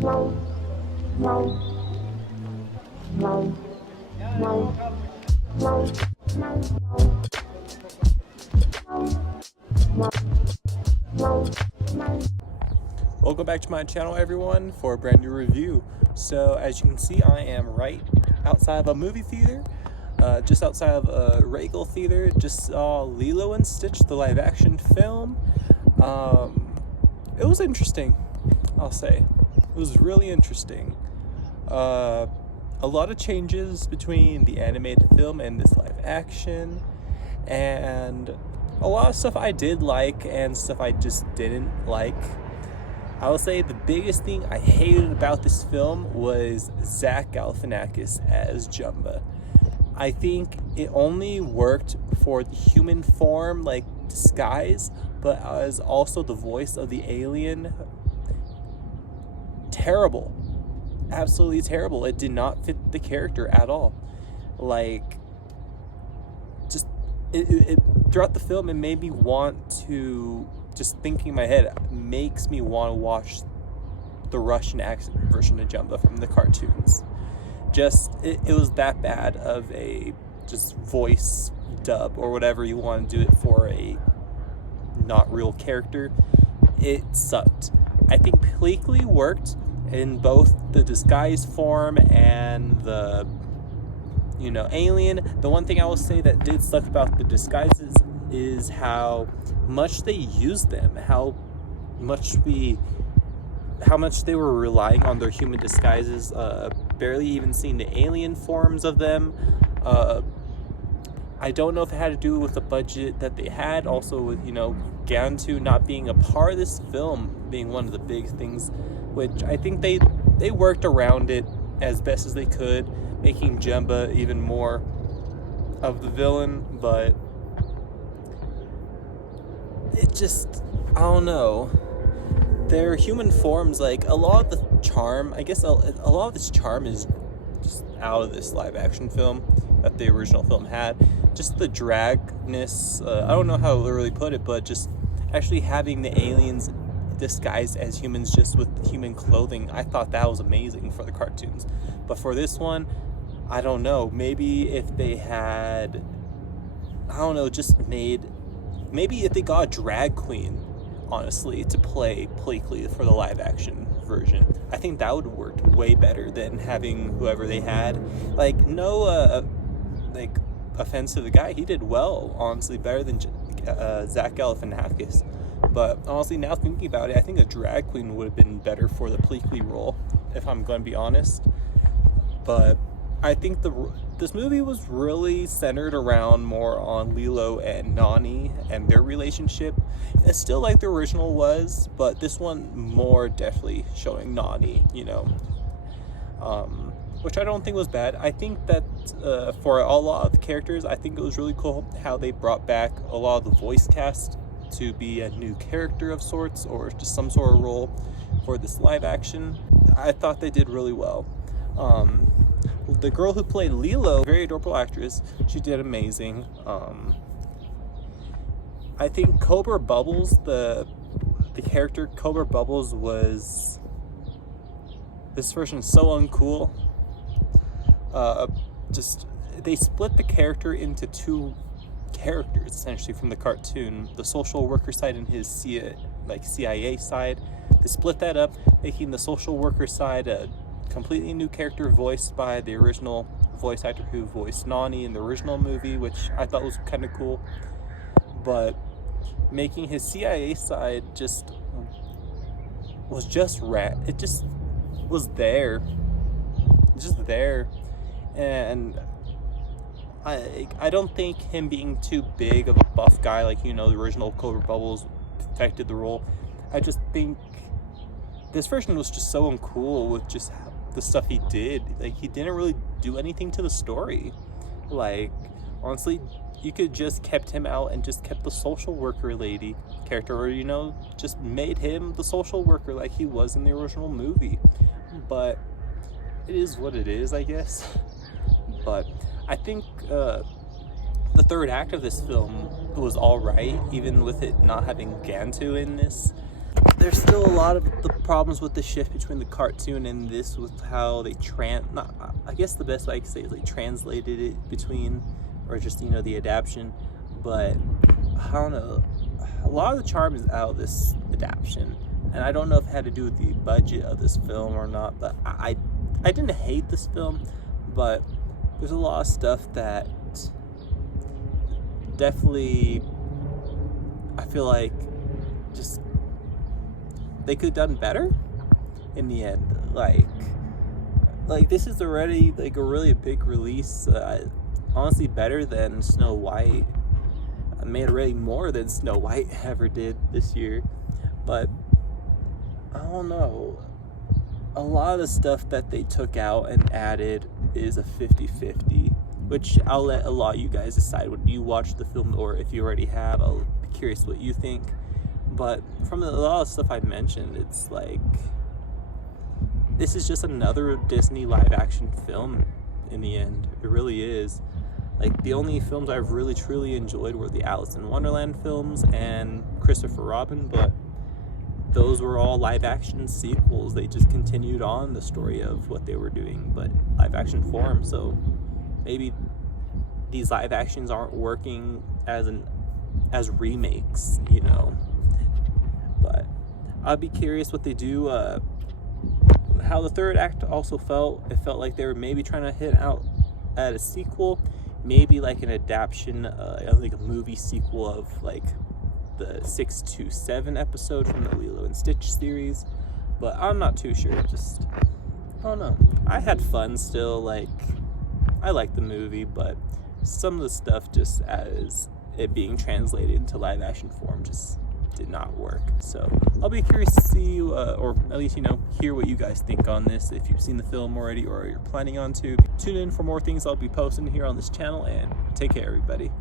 Welcome back to my channel, everyone, for a brand new review. So as you can see, I am right outside of a movie theater, just outside of a Regal theater. Just saw Lilo and Stitch, the live action film. It was interesting, I'll say. It was really interesting. A lot of changes between the animated film and this live action, and a lot of stuff I did like and stuff I just didn't like. I will say the biggest thing I hated about this film was Zach Galifianakis as Jumba. I think it only worked for the human form, like disguise, but as also the voice of the alien, terrible. Absolutely terrible. It did not fit the character at all. Like, just it throughout the film, it made me want to, just thinking in my head, makes me want to watch the Russian accent version of Jumba from the cartoons. Just it was that bad of a just voice dub or whatever you want to do it for a not real character. It sucked. I think Pleakley worked in both the disguise form and the alien. The one thing I will say that did suck about the disguises is how much they used them, how much they were relying on their human disguises, barely even seeing the alien forms of them. I don't know if it had to do with the budget that they had, also with Gantu not being a part of this film being one of the big things, which I think they worked around it as best as they could, making Jumba even more of the villain. But it just, I don't know, their human forms, like a lot of the charm, I guess a lot of this charm is just out of this live action film that the original film had. Just the dragness, I don't know how to really put it, but just actually having the aliens disguised as humans just with human clothing, I thought that was amazing for the cartoons. But for this one, I don't know, maybe if they had, I don't know, just maybe if they got a drag queen, honestly, to play Pleakley for the live action version, I think that would have worked way better than having whoever they had. Like, no like offense to the guy, he did well, honestly, better than Zach Galifianakis. But honestly, now thinking about it, I think a drag queen would have been better for the Pleakley role, if I'm going to be honest. But I think this movie was really centered around more on Lilo and Nani and their relationship. It's still like the original was, but this one more definitely showing Nani, which I don't think was bad. I think that for a lot of the characters, I think it was really cool how they brought back a lot of the voice cast to be a new character of sorts, or just some sort of role for this live action. I thought they did really well. The girl who played Lilo, very adorable actress, she did amazing. I think Cobra Bubbles, the character Cobra Bubbles, was, this version is so uncool. Just, they split the character into two characters essentially from the cartoon, the social worker side and his CIA side. They split that up, making the social worker side a completely new character voiced by the original voice actor who voiced Nani in the original movie, which I thought was kind of cool. But making his CIA side was just it just was there, just there. And I don't think him being too big of a buff guy, like the original Cobra Bubbles, affected the role. I just think this version was just so uncool with just the stuff he did. Like, he didn't really do anything to the story. Like, honestly, you could just kept him out and just kept the social worker lady character, or just made him the social worker like he was in the original movie. But it is what it is, I guess. But I think the third act of this film was all right, even with it not having Gantu in this. there's still a lot of the problems with the shift between the cartoon and this, with how they I guess the best way I could say is like translated it between, or just, you know, the adaptation. But I don't know, a lot of the charm is out of this adaptation, and I don't know if it had to do with the budget of this film or not. But I didn't hate this film, but there's a lot of stuff that definitely, I feel like, just they could have done better in the end. Like this is already like a really big release, honestly better than Snow White. I made already more than Snow White ever did this year. But I don't know, a lot of the stuff that they took out and added is a 50-50, which I'll let a lot of you guys decide when you watch the film, or if you already have, I'll be curious what you think. But from a lot of stuff I mentioned, it's like, this is just another Disney live action film in the end. It really is. Like, the only films I've really truly enjoyed were the Alice in Wonderland films and Christopher Robin, but those were all live action sequels. They just continued on the story of what they were doing, but live action form. So maybe these live actions aren't working as remakes, you know. But I'd be curious what they do. How the third act also felt. It felt like they were maybe trying to hit out at a sequel, maybe like an adaptation, like a movie sequel of like the 6 to 7 episode from the Lilo and Stitch series. But I'm not too sure. Just, I don't know. I had fun still. Like, I liked the movie, but some of the stuff, just as it being translated into live action form, just did not work. So I'll be curious to see, or at least, you know, hear what you guys think on this, if you've seen the film already or you're planning on to. Tune in for more things I'll be posting here on this channel, and take care, everybody.